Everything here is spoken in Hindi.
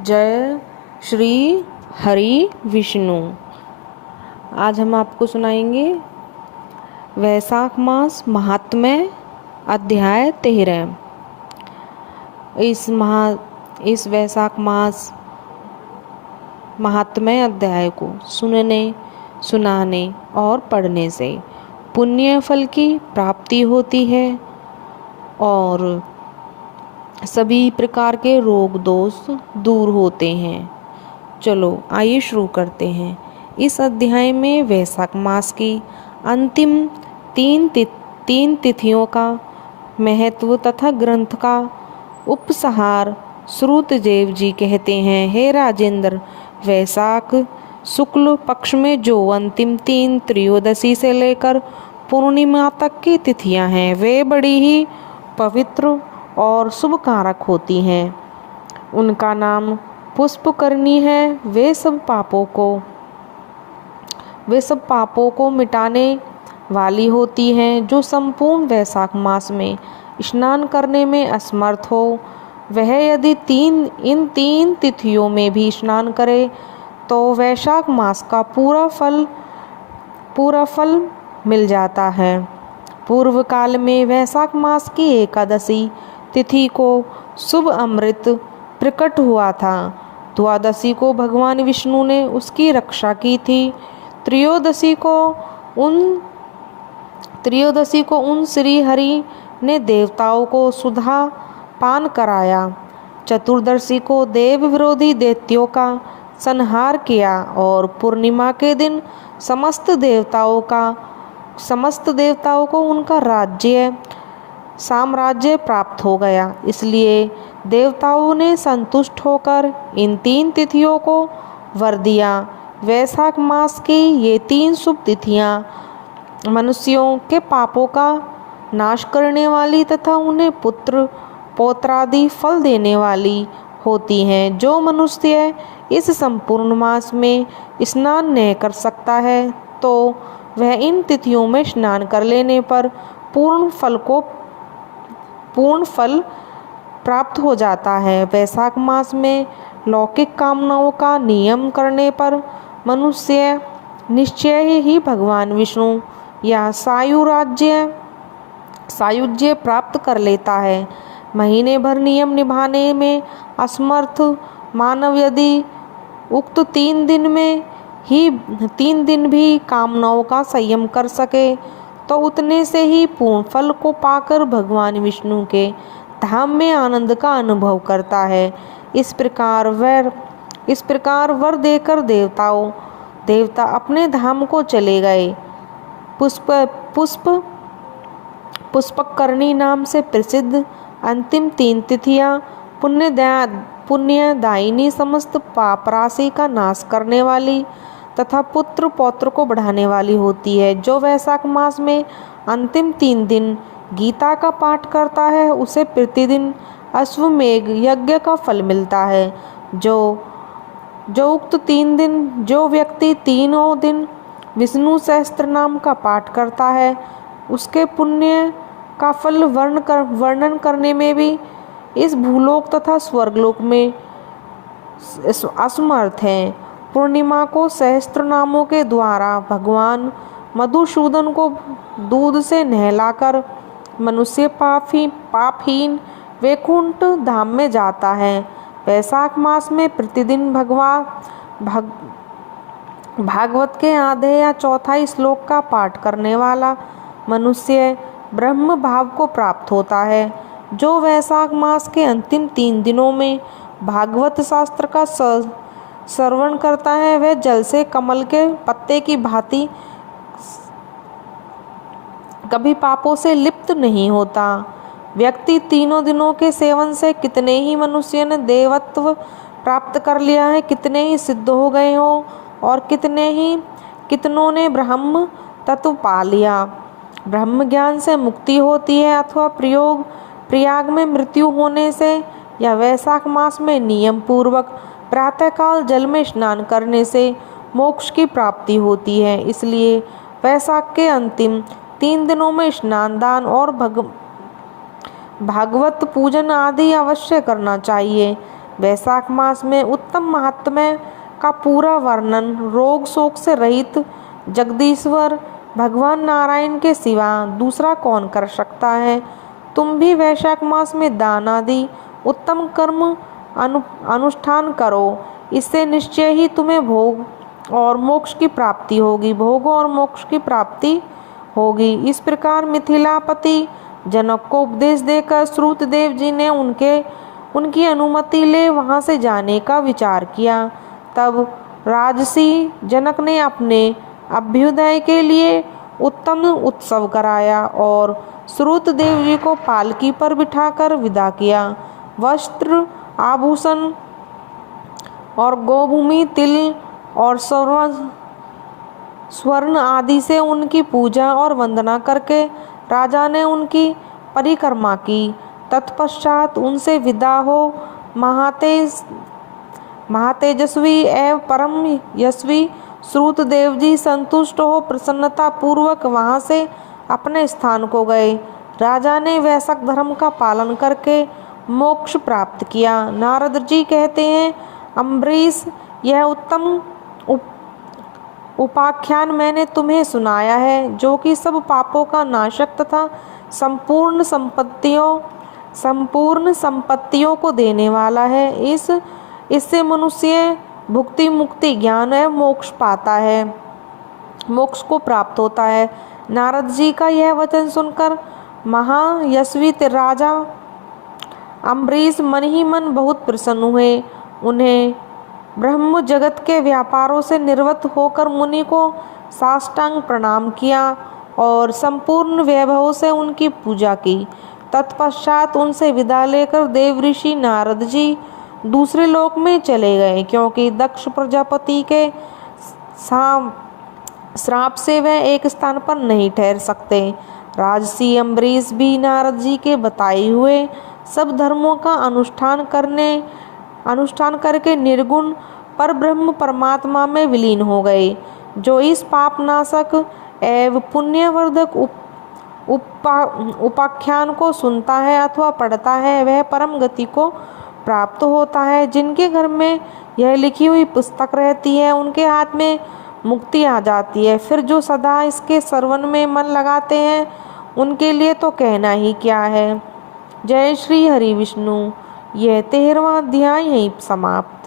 जय श्री हरि विष्णु। आज हम आपको सुनाएंगे वैशाख मास महात्म्य अध्याय 13। इस वैशाख मास महात्म्य अध्याय को सुनने, सुनाने और पढ़ने से पुण्य फल की प्राप्ति होती है और सभी प्रकार के रोग दोष दूर होते हैं। चलो आइए शुरू करते हैं। इस अध्याय में वैशाख मास की अंतिम तीन तिथियों का महत्व तथा ग्रंथ का उपसंहार श्रुतदेव जी कहते हैं। हे राजेंद्र, वैशाख शुक्ल पक्ष में जो अंतिम 3 त्रयोदशी से लेकर पूर्णिमा तक की तिथियां हैं, वे बड़ी ही पवित्र और शुभ कारक होती हैं। उनका नाम पुष्पकरणी है। वे सब पापों को मिटाने वाली होती हैं। जो संपूर्ण वैशाख मास में स्नान करने में असमर्थ हो, वह यदि इन तीन तिथियों में भी स्नान करे तो वैशाख मास का पूरा फल मिल जाता है। पूर्व काल में वैशाख मास की एकादशी तिथि को शुभ अमृत प्रकट हुआ था। द्वादशी को भगवान विष्णु ने उसकी रक्षा की थी। त्रयोदशी को उन श्री हरि ने देवताओं को सुधा पान कराया। चतुर्दशी को देव विरोधी दैत्यों का संहार किया और पूर्णिमा के दिन समस्त देवताओं को उनका साम्राज्य प्राप्त हो गया। इसलिए देवताओं ने संतुष्ट होकर इन 3 तिथियों को वर दिया। वैशाख मास की ये 3 शुभ तिथियां मनुष्यों के पापों का नाश करने वाली तथा उन्हें पुत्र पौत्रादि फल देने वाली होती हैं। जो मनुष्य इस संपूर्ण मास में स्नान नहीं कर सकता है तो वह इन तिथियों में स्नान कर लेने पर पूर्ण फल प्राप्त हो जाता है। वैशाख मास में लौकिक कामनाओं का नियम करने पर मनुष्य निश्चय ही भगवान विष्णु या सायुज्य प्राप्त कर लेता है। महीने भर नियम निभाने में असमर्थ मानव यदि उक्त 3 दिन भी कामनाओं का संयम कर सके तो उतने से ही पूर्ण फल को पाकर भगवान विष्णु के धाम में आनंद का अनुभव करता है। इस प्रकार वर देकर देवता अपने धाम को चले गए। पुष्पकरणी नाम से प्रसिद्ध अंतिम 3 तिथियां पुण्यदायिनी, समस्त पाप राशि का नाश करने वाली तथा पुत्र पौत्र को बढ़ाने वाली होती है। जो वैशाख मास में अंतिम 3 दिन गीता का पाठ करता है उसे प्रतिदिन अश्वमेघ यज्ञ का फल मिलता है। जो उक्त 3 दिन जो व्यक्ति तीनों दिन विष्णु सहस्त्र नाम का पाठ करता है उसके पुण्य का फल वर्णन करने में भी इस भूलोक तथा स्वर्गलोक में असमर्थ है। पूर्णिमा को सहस्त्र नामों के द्वारा भगवान मधुसूदन को दूध से नहलाकर मनुष्य पापहीन वैकुंठ धाम में जाता है। वैशाख मास में प्रतिदिन भागवत के आधे या चौथाई श्लोक का पाठ करने वाला मनुष्य ब्रह्म भाव को प्राप्त होता है। जो वैशाख मास के अंतिम 3 दिनों में भागवत शास्त्र का श्रवण करता है वह जल से कमल के पत्ते की भांति कभी पापों से लिप्त नहीं होता। व्यक्ति तीनों दिनों के सेवन से कितने ही मनुष्य ने देवत्व प्राप्त कर लिया है, कितने ही सिद्ध हो गए हो और कितनों ने ब्रह्म तत्व पा लिया। ब्रह्म ज्ञान से मुक्ति होती है अथवा प्रयाग में मृत्यु होने से या वैशाख मास में नियम पूर्वक प्रातःकाल जल में स्नान करने से मोक्ष की प्राप्ति होती है। इसलिए वैशाख के अंतिम 3 दिनों में स्नान, दान और भागवत पूजन आदि अवश्य करना चाहिए। वैशाख मास में उत्तम महात्म्य का पूरा वर्णन रोग शोक से रहित जगदीश्वर भगवान नारायण के सिवा दूसरा कौन कर सकता है। तुम भी वैशाख मास में दान आदि उत्तम कर्म अनुष्ठान करो, इससे निश्चय ही तुम्हें भोग और मोक्ष की प्राप्ति होगी, भोग और मोक्ष की प्राप्ति होगी। इस प्रकार मिथिलापति जनक को उपदेश देकर श्रुतदेव जी ने उनकी अनुमति ले वहां से जाने का विचार किया। तब राजसी जनक ने अपने अभ्युदय के लिए उत्तम उत्सव कराया और श्रुतदेव जी को पालकी पर बिठाकर विदा किया। वस्त्र आभूषण और गोभूमि तिल और स्वर्ण आदि से उनकी पूजा और वंदना करके राजा ने उनकी परिक्रमा की। तत्पश्चात उनसे विदा हो महातेजस्वी एवं परम यशस्वी श्रुतदेव जी संतुष्ट हो प्रसन्नता पूर्वक वहां से अपने स्थान को गए। राजा ने वैशक धर्म का पालन करके मोक्ष प्राप्त किया। नारद जी कहते हैं, अम्बरीश, यह उत्तम उपाख्यान मैंने तुम्हें सुनाया है, जो कि सब पापों का नाशक तथा संपूर्ण संपत्तियों को देने वाला है। इससे मनुष्य भुक्ति मुक्ति ज्ञान एवं मोक्ष पाता है, मोक्ष को प्राप्त होता है। नारद जी का यह वचन सुनकर महायशस्वी राजा अम्बरीश मन ही मन बहुत प्रसन्न हुए। उन्हें ब्रह्म जगत के व्यापारों से निवृत्त होकर मुनि को साष्टांग प्रणाम किया और संपूर्ण वैभव से उनकी पूजा की। तत्पश्चात उनसे विदा लेकर देवऋषि नारद जी दूसरे लोक में चले गए, क्योंकि दक्ष प्रजापति के श्राप से वह एक स्थान पर नहीं ठहर सकते। राजसी अम्बरीश भी नारद जी के बताए हुए सब धर्मों का अनुष्ठान करके निर्गुण पर ब्रह्म परमात्मा में विलीन हो गए। जो इस पापनाशक एवं पुण्यवर्धक उपाख्यान को सुनता है अथवा पढ़ता है, वह परम गति को प्राप्त होता है। जिनके घर में यह लिखी हुई पुस्तक रहती है, उनके हाथ में मुक्ति आ जाती है। फिर जो सदा इसके श्रवण में मन लगाते हैं, उनके लिए तो कहना ही क्या है। जय श्री हरि विष्णु। यह 13वां अध्याय यहीं समाप्त।